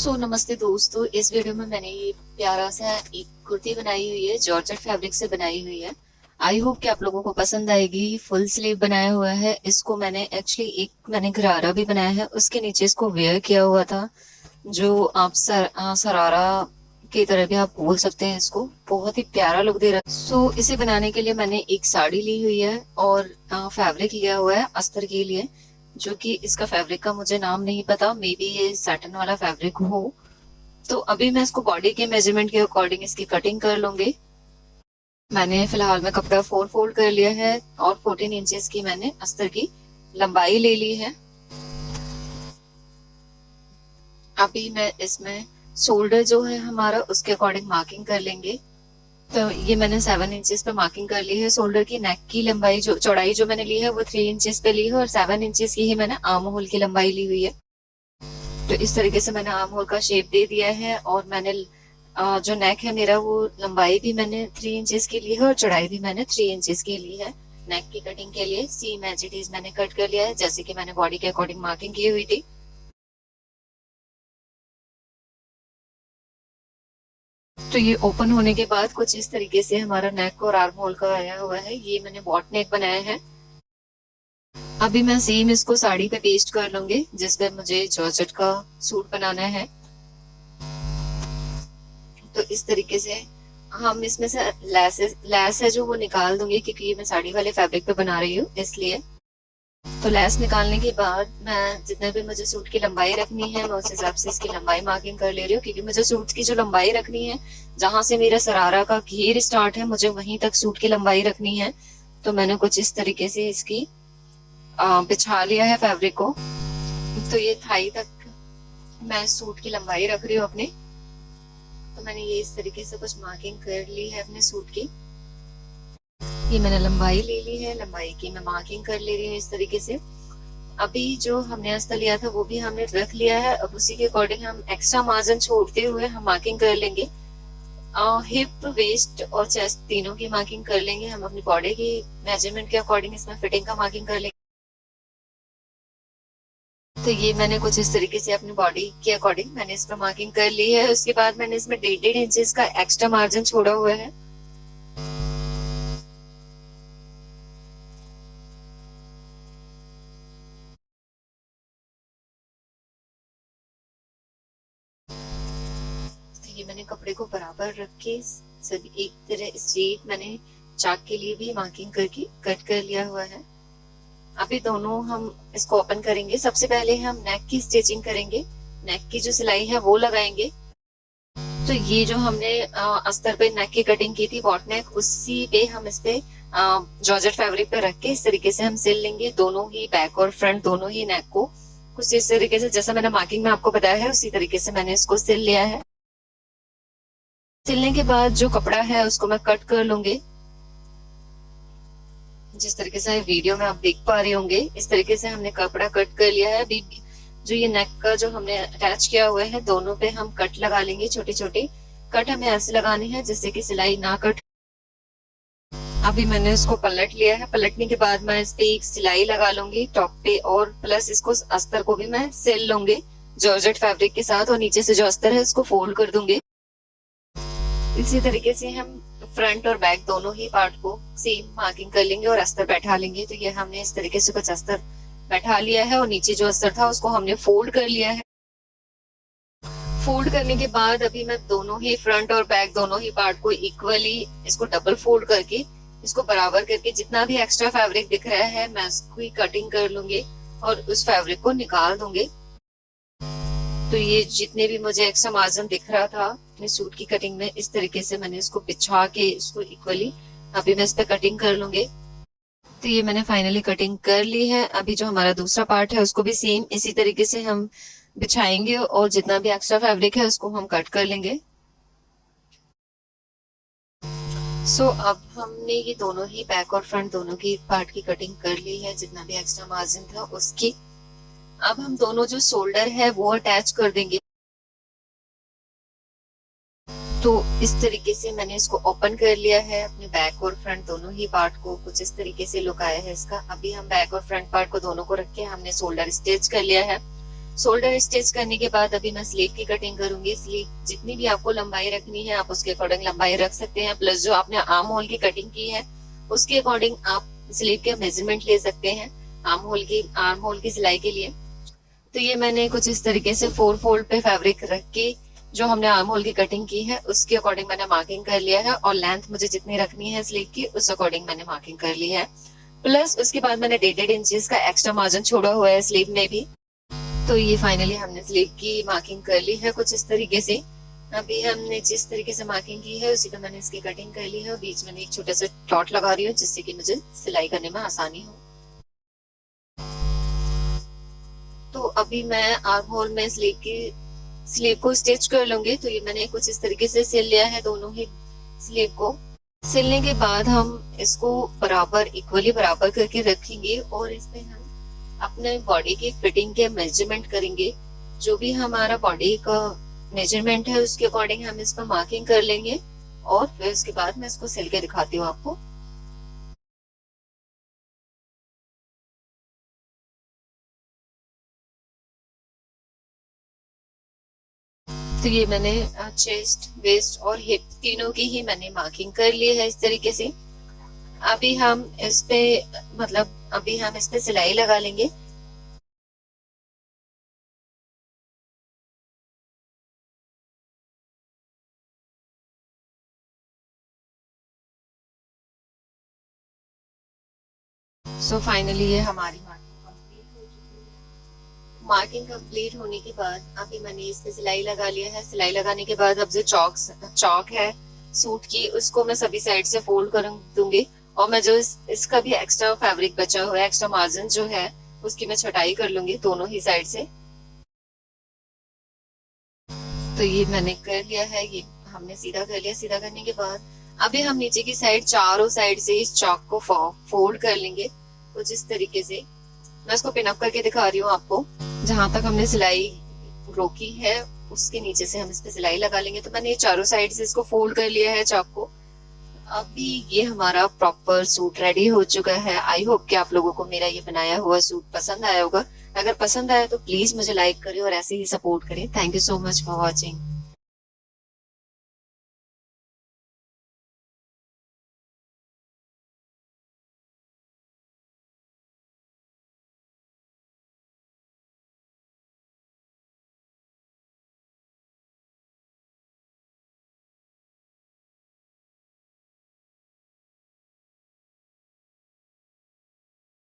नमस्ते दोस्तों। इस वीडियो में मैंने ये प्यारा सा एक कुर्ती बनाई हुई है, जॉर्जेट फैब्रिक से बनाई हुई है। आई होप कि आप लोगों को पसंद आएगी। फुल स्लीव बनाया हुआ है। इसको मैंने एक्चुअली मैंने गरारा भी बनाया है, उसके नीचे इसको वेयर किया हुआ था, जो आप सरारा की तरह भी आप बोल सकते हैं। इसको बहुत ही प्यारा लुक दे रहा है। इसे बनाने के लिए मैंने एक साड़ी ली हुई है और फैब्रिक लिया हुआ है अस्तर के लिए, जो कि इसका फैब्रिक का मुझे नाम नहीं पता, मे बी ये सैटिन वाला फैब्रिक हो। तो अभी मैं इसको बॉडी के मेजरमेंट के अकॉर्डिंग इसकी कटिंग कर लूंगी। मैंने फिलहाल में कपड़ा 4 फोल्ड कर लिया है और 14 इंचेस की मैंने अस्तर की लंबाई ले ली है। अभी मैं इसमें शोल्डर जो है हमारा उसके अकॉर्डिंग मार्किंग कर लेंगे। तो ये मैंने 7 इंचेस पे मार्किंग कर ली है। शोल्डर की नेक की लंबाई जो चौड़ाई जो मैंने ली है वो 3 इंचेस पे ली है और 7 इंचेस की ही मैंने आर्म होल की लंबाई ली हुई है। तो इस तरीके से मैंने आर्म होल का शेप दे दिया है और मैंने जो नेक है मेरा वो लंबाई भी मैंने 3 इंचेस की ली है और चौड़ाई भी मैंने 3 इंचेस की ली है। नेक की कटिंग के लिए सीम एज इट इज मैंने कट कर लिया है, जैसे कि मैंने बॉडी के अकॉर्डिंग मार्किंग की हुई थी। तो ये ओपन होने के बाद कुछ इस तरीके से हमारा नेक और आर्म होल का आया हुआ है। ये मैंने बॉट नेक बनाया है। अभी मैं सेम इसको साड़ी पे पेस्ट कर लूंगी, जिसपे मुझे जॉर्जेट का सूट बनाना है। तो इस तरीके से हम इसमें से लेस है जो वो निकाल दूंगी, क्योंकि ये मैं साड़ी वाले फैब्रिक पे बना रही हूँ इसलिए। तो लेस निकालने के बाद मैं जितने भी मुझे सूट की लंबाई रखनी है मैं उस हिसाब से इसकी लंबाई मार्किंग कर ले रही हूँ, क्योंकि मुझे सूट की जो लंबाई रखनी है, जहां से मेरा सरारा का घेर स्टार्ट है, मुझे वहीं तक सूट की लंबाई रखनी है। तो मैंने कुछ इस तरीके से इसकी बिछा लिया है फैब्रिक को। तो ये थाई तक मैं सूट की लंबाई रख रही हूँ अपनी। तो मैंने ये इस तरीके से कुछ मार्किंग कर ली है अपने सूट की। ये मैंने लंबाई ले ली है, लंबाई की मैं मार्किंग कर ले रही हूँ इस तरीके से। अभी जो हमने अस्तर लिया था वो भी हमने रख लिया है। अब उसी के अकॉर्डिंग हम एक्स्ट्रा मार्जिन छोड़ते हुए हम मार्किंग कर लेंगे। हिप, वेस्ट और चेस्ट तीनों की मार्किंग कर लेंगे हम अपनी बॉडी की मेजरमेंट के अकॉर्डिंग। इसमें फिटिंग का मार्किंग कर लेंगे। तो ये मैंने कुछ इस तरीके से अपनी बॉडी के अकॉर्डिंग मैंने इस पर मार्किंग कर ली है। उसके बाद मैंने इसमें 1.5 इंचेस का एक्स्ट्रा मार्जिन छोड़ा हुआ है। तो ये मैंने कपड़े को बराबर रख के सभी एक तरह स्ट्रेट मैंने चाक के लिए भी मार्किंग करके कट कर लिया हुआ है। अभी दोनों हम इसको ओपन करेंगे। सबसे पहले हम नेक की स्टिचिंग करेंगे। नेक की जो सिलाई है वो लगाएंगे। तो ये जो हमने अस्तर पे नेक की कटिंग की थी बॉट नेक, उसी पे हम इस पे जॉर्जेट फैब्रिक पे रख के इस तरीके से हम सिल लेंगे, दोनों ही बैक और फ्रंट दोनों ही नेक को। कुछ इस तरीके से जैसा मैंने मार्किंग में आपको बताया है उसी तरीके से मैंने इसको सिल लिया है। सिलने के बाद जो कपड़ा है उसको मैं कट कर लूंगी। जिस तरीके से वीडियो में आप देख पा रहे होंगे इस तरीके से हमने कपड़ा कट कर लिया है। अभी जो ये नेक का जो हमने अटैच किया हुआ है दोनों पे हम कट लगा लेंगे। छोटे छोटे कट हमें ऐसे लगाने हैं जिससे कि सिलाई ना कट। अभी मैंने इसको पलट लिया है। पलटने के बाद मैं इस पे एक सिलाई लगा लूंगी टॉप पे, और प्लस इसको अस्तर को भी मैं सिल लूंगी जॉर्जेट फैब्रिक के साथ, और नीचे से जो अस्तर है इसको फोल्ड कर दूंगी। इसी तरीके से हम फ्रंट और बैक दोनों ही पार्ट को सेम मार्किंग कर लेंगे और अस्तर बैठा लेंगे। तो ये हमने इस तरीके से कुछ अस्तर बैठा लिया है और नीचे जो अस्तर था उसको हमने फोल्ड कर लिया है। फोल्ड करने के बाद अभी मैं दोनों ही फ्रंट और बैक दोनों ही पार्ट को इक्वली इसको डबल फोल्ड करके इसको बराबर करके जितना भी एक्स्ट्रा फैब्रिक दिख रहा है मैं इसको कटिंग कर लूंगी और उस फैब्रिक को निकाल दूंगी। तो ये जितने भी मुझे एक्स्ट्रा मार्जिन दिख रहा था अपने सूट की कटिंग में, इस तरीके से मैंने इसको बिछा के इसको इक्वली अभी मैं इस पे कटिंग कर लूंगी। तो ये मैंने फाइनली कटिंग कर ली है। अभी जो हमारा दूसरा पार्ट है उसको भी सेम इसी तरीके से हम बिछाएंगे और जितना भी एक्स्ट्रा फैब्रिक है उसको हम कट कर लेंगे। अब हमने ये दोनों ही बैक और फ्रंट दोनों की पार्ट की कटिंग कर ली है, जितना भी एक्स्ट्रा मार्जिन था उसकी। अब हम दोनों जो शोल्डर है वो अटैच कर देंगे। तो इस तरीके से मैंने इसको ओपन कर लिया है अपने बैक और फ्रंट दोनों ही पार्ट को। कुछ इस तरीके से लुक आया है इसका। अभी हम बैक और फ्रंट पार्ट को दोनों को रख के हमने शोल्डर स्टिच कर लिया है। शोल्डर स्टिच करने के बाद अभी मैं स्लीव की कटिंग करूंगी। स्लीव जितनी भी आपको लंबाई रखनी है आप उसके अकॉर्डिंग लंबाई रख सकते हैं, प्लस जो आपने आर्म होल की कटिंग की है उसके अकॉर्डिंग आप स्लीव के मेजरमेंट ले सकते हैं आर्म होल की सिलाई के लिए। तो ये मैंने कुछ इस तरीके से 4 फोल्ड पे फैब्रिक रख के जो हमने आर्म होल की कटिंग की है उसके अकॉर्डिंग मैंने मार्किंग कर लिया है, और लेंथ मुझे जितनी रखनी है स्लीव की उस अकॉर्डिंग मैंने मार्किंग कर ली है। प्लस उसके बाद मैंने 1.5 इंचेस का एक्स्ट्रा मार्जिन छोड़ा हुआ है स्लीव में भी। तो ये फाइनली हमने स्लीव की मार्किंग कर ली है कुछ इस तरीके से। अभी हमने जिस तरीके से मार्किंग की है उसी का मैंने इसकी कटिंग कर ली है, और बीच में एक छोटा सा डॉट लगा रही हूँ जिससे कि मुझे सिलाई करने में आसानी हो। तो अभी मैं आर्म होल में स्लीव को स्टिच कर लूंगी। तो ये मैंने कुछ इस तरीके से सिल लिया है दोनों ही स्लीव को। सिलने के बाद हम इसको इक्वली बराबर करके रखेंगे, और इसमें हम अपने बॉडी की फिटिंग के मेजरमेंट करेंगे। जो भी हमारा बॉडी का मेजरमेंट है उसके अकॉर्डिंग हम इसको मार्किंग कर लेंगे, और फिर उसके बाद मैं इसको सिल के दिखाती हूँ आपको। तो ये मैंने चेस्ट, वेस्ट और हिप तीनों की ही मैंने मार्किंग कर ली है इस तरीके से। अभी हम इस पे सिलाई लगा लेंगे। सो फाइनली ये हमारी मार्किंग कंप्लीट होने के बाद अभी मैंने इस पे सिलाई लगा लिया है। सिलाई लगाने के बाद अब जो चौक है सूट की उसको मैं सभी साइड से फोल्ड कर दूंगी, और मैं जो इसका भी एक्स्ट्रा फैब्रिक बचा हुआ है, एक्स्ट्रा मार्जिन जो है उसकी मैं छटाई कर लूंगी दोनों ही साइड से। तो ये मैंने कर लिया है, ये हमने सीधा कर लिया। सीधा करने के बाद अभी हम नीचे की साइड चारों साइड से इस चौक को फोल्ड कर लेंगे कुछ इस तरीके से। मैं इसको पिन अप करके दिखा रही हूँ आपको। जहां तक हमने सिलाई रोकी है उसके नीचे से हम इस पे सिलाई लगा लेंगे। तो मैंने ये चारों साइड से इसको फोल्ड कर लिया है चौक को। अभी ये हमारा प्रॉपर सूट रेडी हो चुका है। आई होप कि आप लोगों को मेरा ये बनाया हुआ सूट पसंद आया होगा। अगर पसंद आया तो प्लीज मुझे लाइक करें और ऐसे ही सपोर्ट करें। Thank you so much for watching.